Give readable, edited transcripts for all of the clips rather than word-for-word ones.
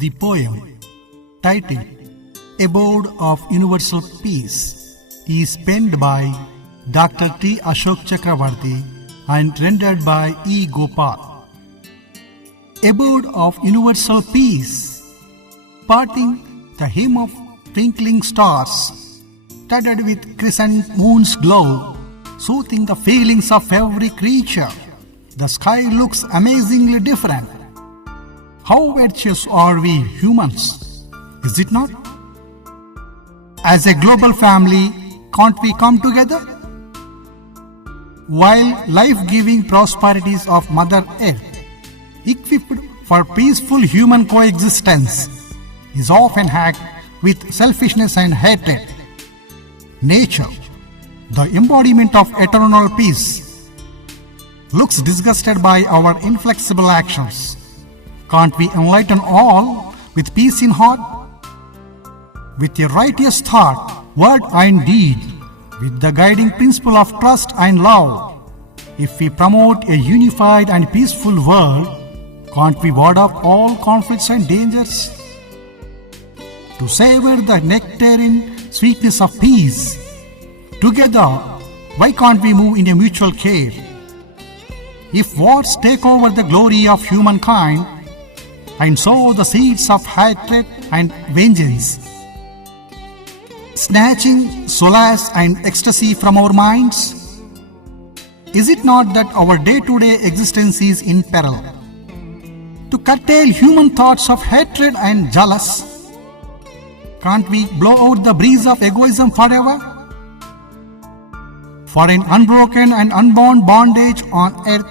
The poem, titled Abode of Universal Peace, is penned by Dr. T. Ashok Chakravarti and rendered by E. Gopal. Abode of Universal Peace, parting the hymn of twinkling stars, studded with crescent moon's glow, soothing the feelings of every creature. The sky looks amazingly different. How virtuous are we humans, is it not? As a global family, can't we come together? While life-giving prosperities of Mother Earth, equipped for peaceful human coexistence, is often hacked with selfishness and hatred. Nature, the embodiment of eternal peace, looks disgusted by our inflexible actions. Can't we enlighten all with peace in heart? With a righteous thought, word and deed, with the guiding principle of trust and love, if we promote a unified and peaceful world, can't we ward off all conflicts and dangers? To savor the nectarine sweetness of peace, together, why can't we move in a mutual care? If wars take over the glory of humankind and sow the seeds of hatred and vengeance, snatching solace and ecstasy from our minds, is it not that our day-to-day existence is in peril? To curtail human thoughts of hatred and jealous, can't we blow out the breeze of egoism forever? For an unbroken and unbound bondage on earth,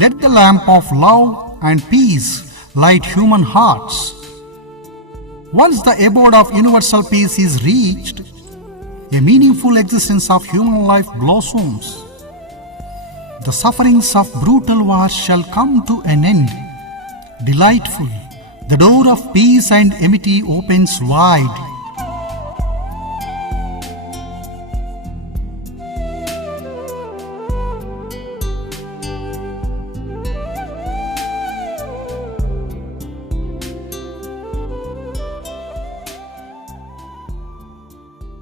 let the lamp of love and peace light human hearts. Once the abode of universal peace is reached, a meaningful existence of human life blossoms. The sufferings of brutal wars shall come to an end. Delightful, the door of peace and amity opens wide.